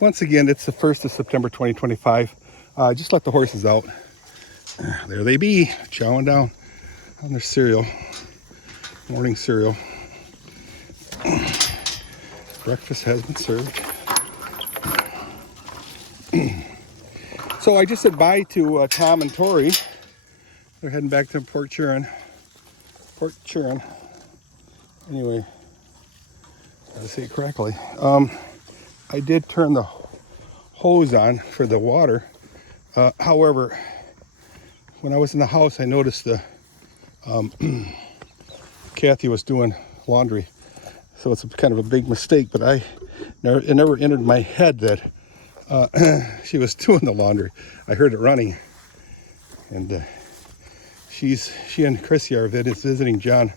Once again, it's the 1st of September 2025. Just let the horses out. There they be, chowing down on their cereal. Morning cereal. Breakfast has been served. So I just said bye to Tom and Tori. They're heading back to Port Huron. Anyway, gotta say it correctly. I did turn the hose on for the water. However, when I was in the house, I noticed the Kathy was doing laundry, so it's kind of a big mistake. But it never entered my head that she was doing the laundry. I heard it running, and she and Chrissy are visiting John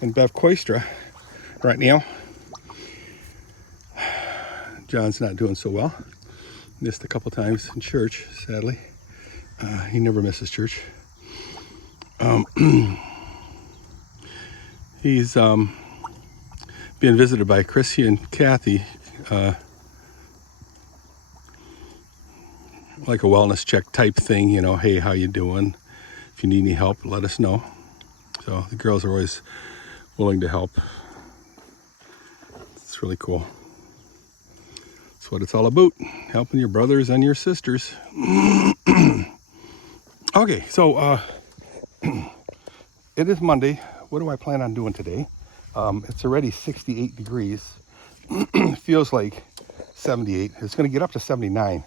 and Bev Koistra right now. John's not doing so well. Missed a couple times in church, sadly. He never misses church. He's being visited by Chrissy and Kathy, like a wellness check type thing, you know, hey, how you doing? If you need any help, let us know. So the girls are always willing to help. It's really cool. That's what it's all about, helping your brothers and your sisters. Okay, so it is Monday. What do I plan on doing today? It's already 68 degrees. Feels like 78. It's going to get up to 79.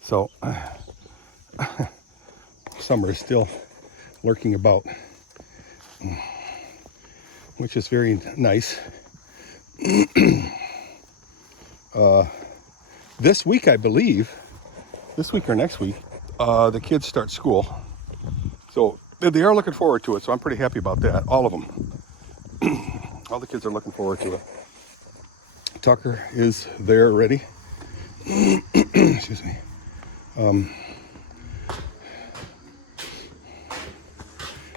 So summer is still lurking about, which is very nice. This week, I believe, this week or next week, the kids start school. So they are looking forward to it. So I'm pretty happy about that. All of them. All the kids are looking forward to it. Tucker is there already. Excuse me.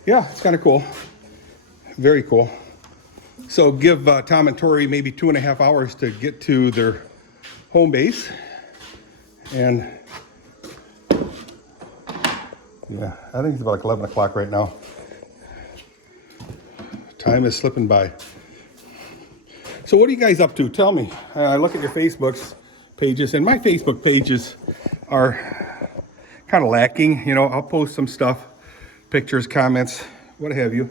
Yeah, it's kind of cool. Very cool. So give Tom and Tori maybe 2.5 hours to get to their home base. And yeah, I think it's about like 11 o'clock right now. Time is slipping by. So what are you guys up to? Tell me. I look at your Facebook's pages, and my Facebook pages are kind of lacking. You know, I'll post some stuff, pictures, comments, what have you.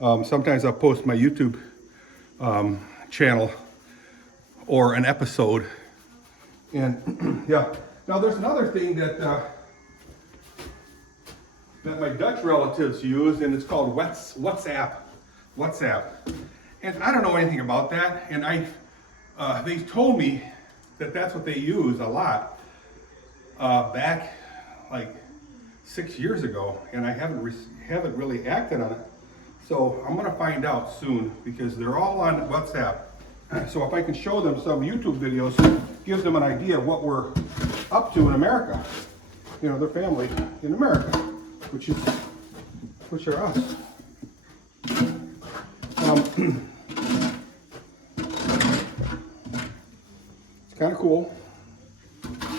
Sometimes I'll post my YouTube channel or an episode. And yeah, now there's another thing that that my Dutch relatives use, and it's called WhatsApp. And I don't know anything about that, and they told me that that's what they use a lot back like 6 years ago, and I haven't really acted on it. So I'm gonna find out soon, because they're all on WhatsApp. So if I can show them some YouTube videos, gives them an idea of what we're up to in America. You know, their family in America, which are us. It's kind of cool.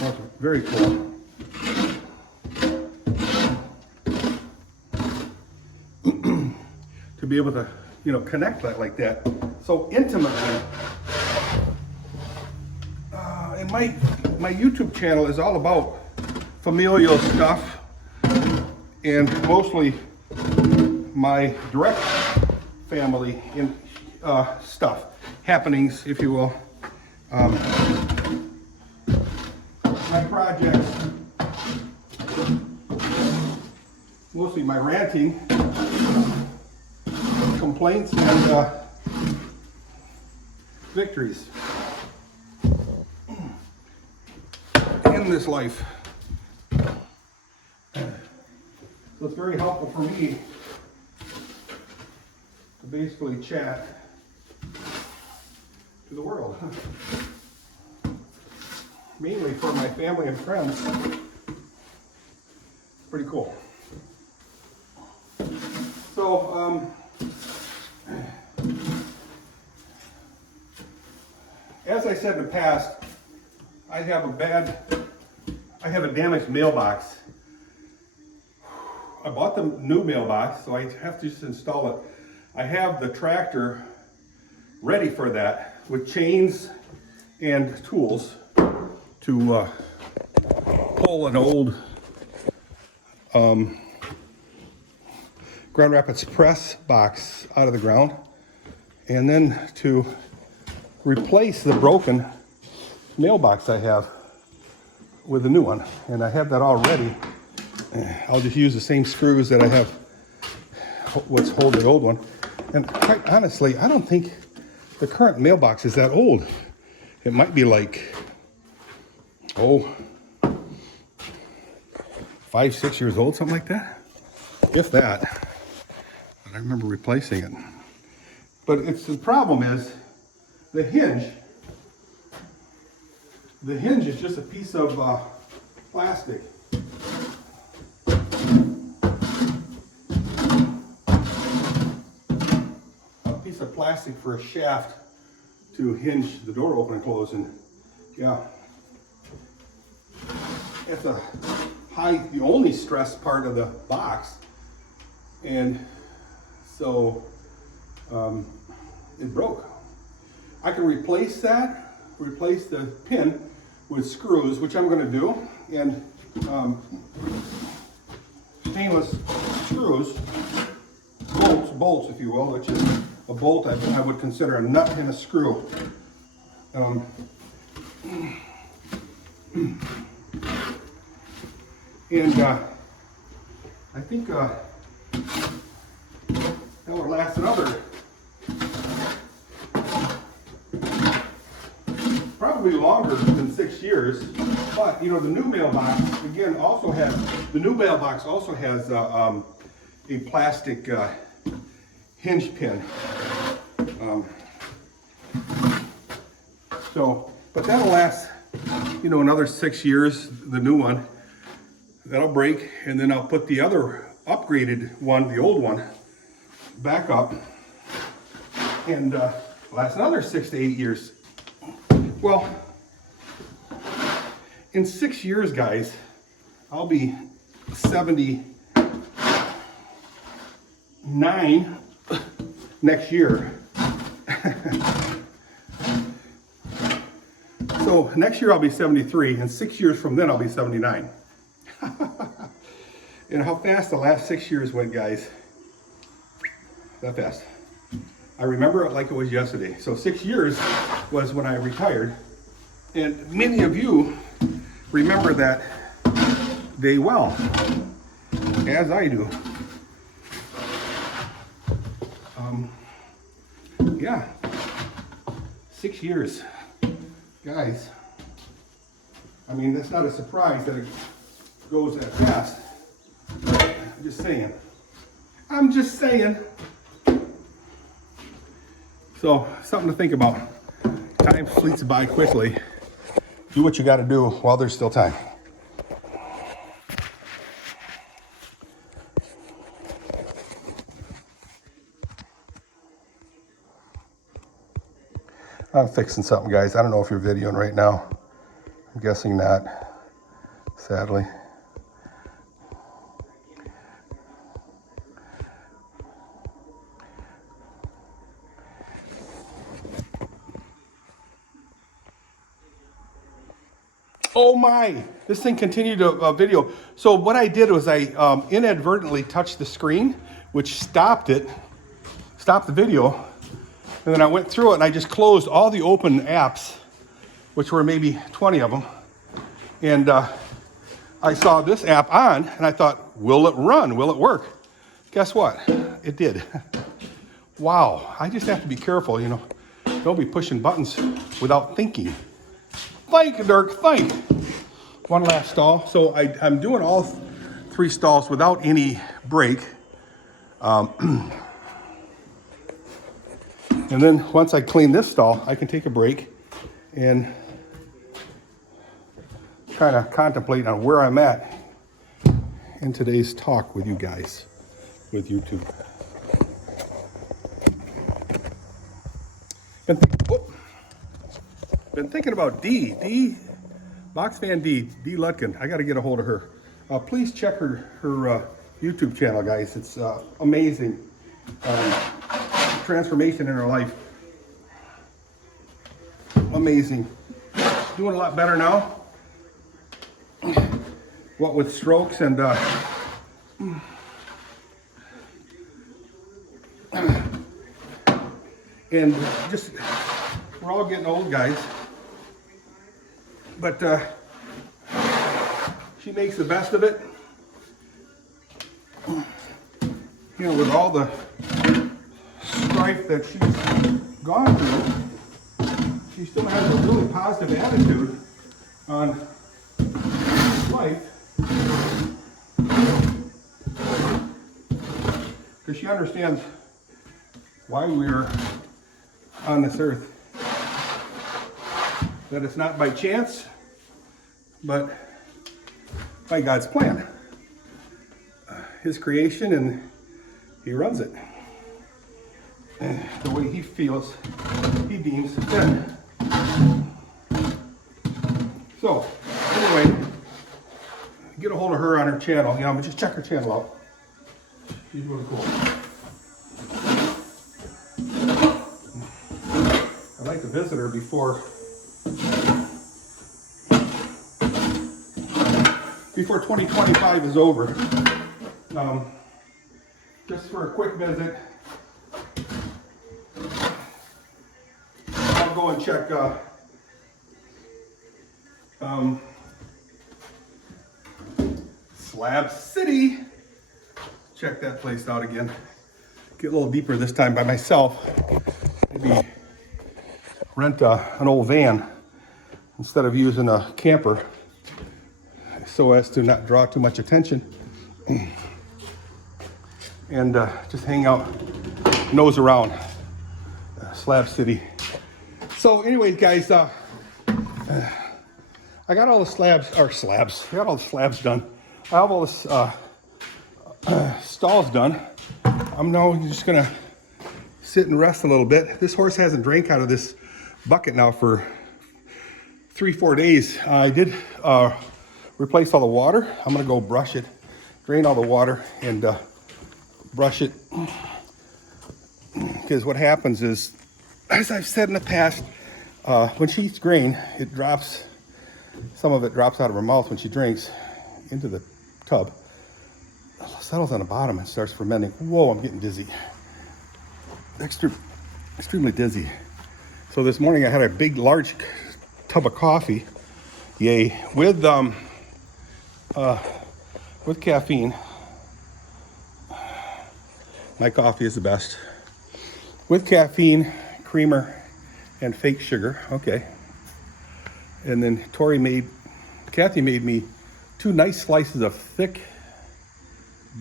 Well, it's very cool. To be able to, you know, connect like that so intimately. And my YouTube channel is all about familial stuff, and mostly my direct family in stuff, happenings, if you will. My projects, mostly my ranting, complaints, and victories in this life. So it's very helpful for me to basically chat to the world. Mainly for my family and friends. Pretty cool. So, as I said in the past, I have a damaged mailbox. I bought the new mailbox, so I have to just install it. I have the tractor ready for that with chains and tools to pull an old Grand Rapids press box out of the ground, and then to replace the broken mailbox I have with a new one. And I have that all ready. I'll just use the same screws that I have what's holding the old one. And quite honestly, I don't think the current mailbox is that old. It might be like, 5, 6 years old, something like that. If that. But I remember replacing it. But the problem is the hinge. The hinge is just a piece of plastic. A piece of plastic for a shaft to hinge the door open and close. And yeah, it's the only stress part of the box. And so it broke. I can replace the pin with screws, which I'm going to do, and stainless screws, bolts, if you will, which is a bolt I would consider a nut and a screw. And I think that would last another probably longer than 6 years. But you know, the new mailbox again also has a plastic hinge pin. But that'll last, you know, another 6 years. The new one. That'll break, and then I'll put the other upgraded one, the old one, back up, and last another 6 to 8 years. Well, in 6 years, guys, I'll be 79 next year. So next year I'll be 73, and 6 years from then I'll be 79. And how fast the last 6 years went, guys. That fast. I remember it like it was yesterday. So 6 years was when I retired. And many of you remember that day well, as I do. Yeah, 6 years. Guys, I mean, that's not a surprise that it goes that fast. I'm just saying. So, something to think about. Time fleets by quickly. Do what you got to do while there's still time. I'm fixing something, guys. I don't know if you're videoing right now. I'm guessing not, sadly. Oh my, this thing continued to video. So what I did was I inadvertently touched the screen, which stopped the video. And then I went through it and I just closed all the open apps, which were maybe 20 of them. And I saw this app on and I thought, will it run? Will it work? Guess what? It did. Wow, I just have to be careful, you know. Don't be pushing buttons without thinking. Think, Dirk, think. One last stall. So I'm doing all 3 stalls without any break. And then once I clean this stall, I can take a break and kind of contemplate on where I'm at in today's talk with you guys, with YouTube. Been thinking about D. Box Fan D Lutkin. I got to get a hold of her. Please check her YouTube channel, guys. It's amazing transformation in her life. Amazing. Doing a lot better now. What with strokes and just, we're all getting old, guys. But she makes the best of it. You know, with all the strife that she's gone through, she still has a really positive attitude on life. Because she understands why we're on this earth. That it's not by chance, but by God's plan. His creation, and he runs it. And the way he feels, he deems fit. So, anyway, get a hold of her on her channel. You know, just check her channel out. She's really cool. I'd like to visit her before 2025 is over. Just for a quick visit. I'll go and check Slab City. Check that place out again. Get a little deeper this time by myself. Maybe rent an old van instead of using a camper, so as to not draw too much attention. And just hang out, nose around Slab City. So anyways, guys, I got all the slabs. I got all the slabs done. I have all the stalls done. I'm now just gonna sit and rest a little bit. This horse hasn't drank out of this bucket now for 3-4 days. I did replace all the water. I'm gonna go brush it, drain all the water, and brush it. Because what happens is, as I've said in the past, when she eats grain, it drops, some of it drops out of her mouth when she drinks into the tub, settles on the bottom and starts fermenting. Whoa, I'm getting dizzy. Extremely dizzy. So this morning I had a big, large tub of coffee, yay, with caffeine. My coffee is the best. With caffeine, creamer, and fake sugar. Okay. And then Kathy made me 2 nice slices of thick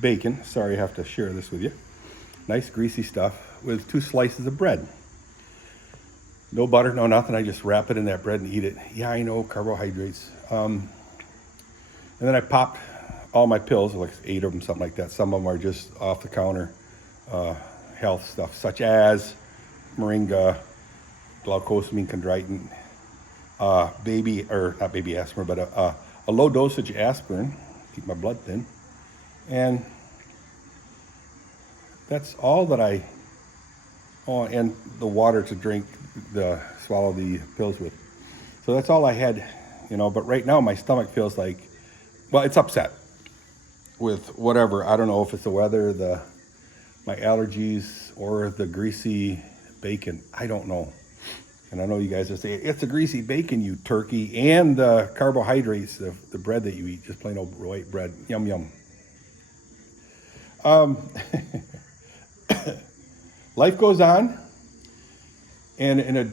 bacon. Sorry, I have to share this with you. Nice greasy stuff with 2 slices of bread. No butter, no nothing. I just wrap it in that bread and eat it. Yeah, I know, carbohydrates. And then I popped all my pills, like 8 of them, something like that. Some of them are just off the counter health stuff, such as moringa, glucosamine chondroitin, not baby aspirin, but a low dosage aspirin, keep my blood thin. And that's all that and the water to drink, swallow the pills with. So that's all I had, you know, but right now my stomach feels like, well, it's upset with whatever. I don't know if it's the weather, my allergies, or the greasy bacon. I don't know. And I know you guys are saying, it's a greasy bacon, you turkey, and the carbohydrates, the bread that you eat, just plain old white bread. Yum, yum. Life goes on, and in a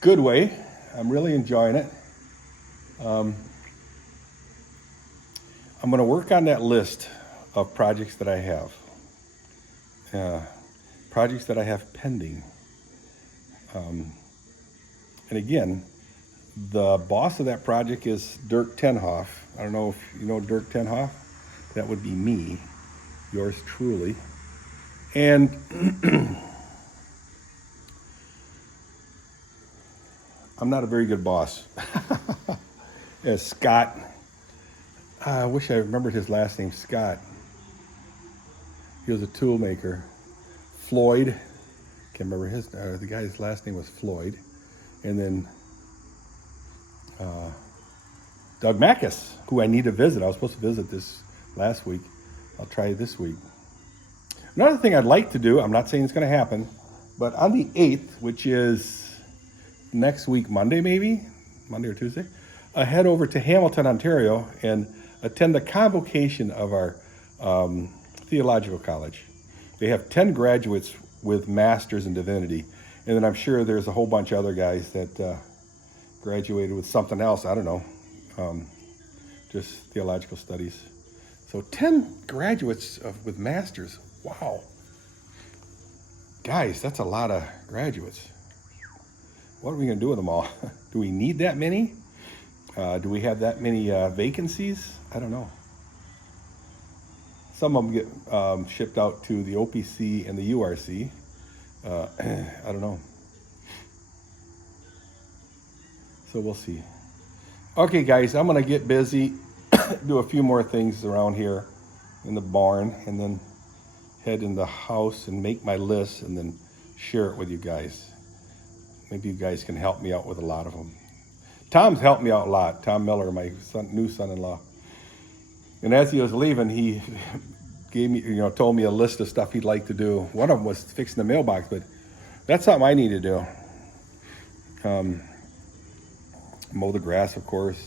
good way. I'm really enjoying it. I'm going to work on that list of projects that I have. Projects that I have pending. And again, the boss of that project is Dirk Haaf. I don't know if you know Dirk Haaf. That would be me, yours truly. And I'm not a very good boss. Scott. I wish I remembered his last name, Scott. He was a tool maker. Floyd, can't remember his, the guy's last name was Floyd. And then Doug Mackus, who I need to visit. I was supposed to visit this last week. I'll try it this week. Another thing I'd like to do, I'm not saying it's going to happen, but on the 8th, which is next week, Monday maybe, Monday or Tuesday, I head over to Hamilton, Ontario, and attend the convocation of our theological college. They have 10 graduates with masters in divinity, and then I'm sure there's a whole bunch of other guys that graduated with something else, I don't know, just theological studies. So 10 graduates with masters, wow. Guys, that's a lot of graduates. What are we gonna do with them all? Do we need that many? Do we have that many vacancies? I don't know. Some of them get shipped out to the OPC and the URC. I don't know. So we'll see. Okay, guys, I'm gonna get busy, do a few more things around here in the barn, and then head in the house and make my list and then share it with you guys. Maybe you guys can help me out with a lot of them. Tom's helped me out a lot. Tom Miller, my new son-in-law. And as he was leaving, he gave me, told me a list of stuff he'd like to do. One of them was fixing the mailbox, but that's something I need to do. Mow the grass, of course.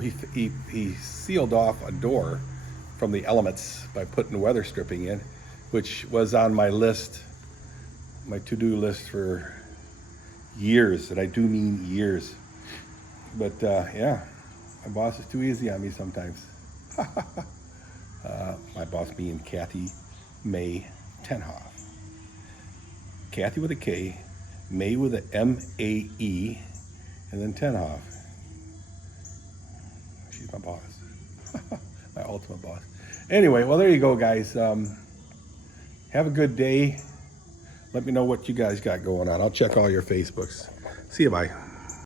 He sealed off a door from the elements by putting weather stripping in, which was on my list, my to-do list for years, and I do mean years. But yeah, my boss is too easy on me sometimes. My boss being Kathy May Tenhoff. Kathy with a K, May with a M-A-E, and then Tenhoff. She's my boss. My ultimate boss. Anyway, well, there you go, guys. Have a good day. Let me know what you guys got going on. I'll check all your Facebooks. See you, bye.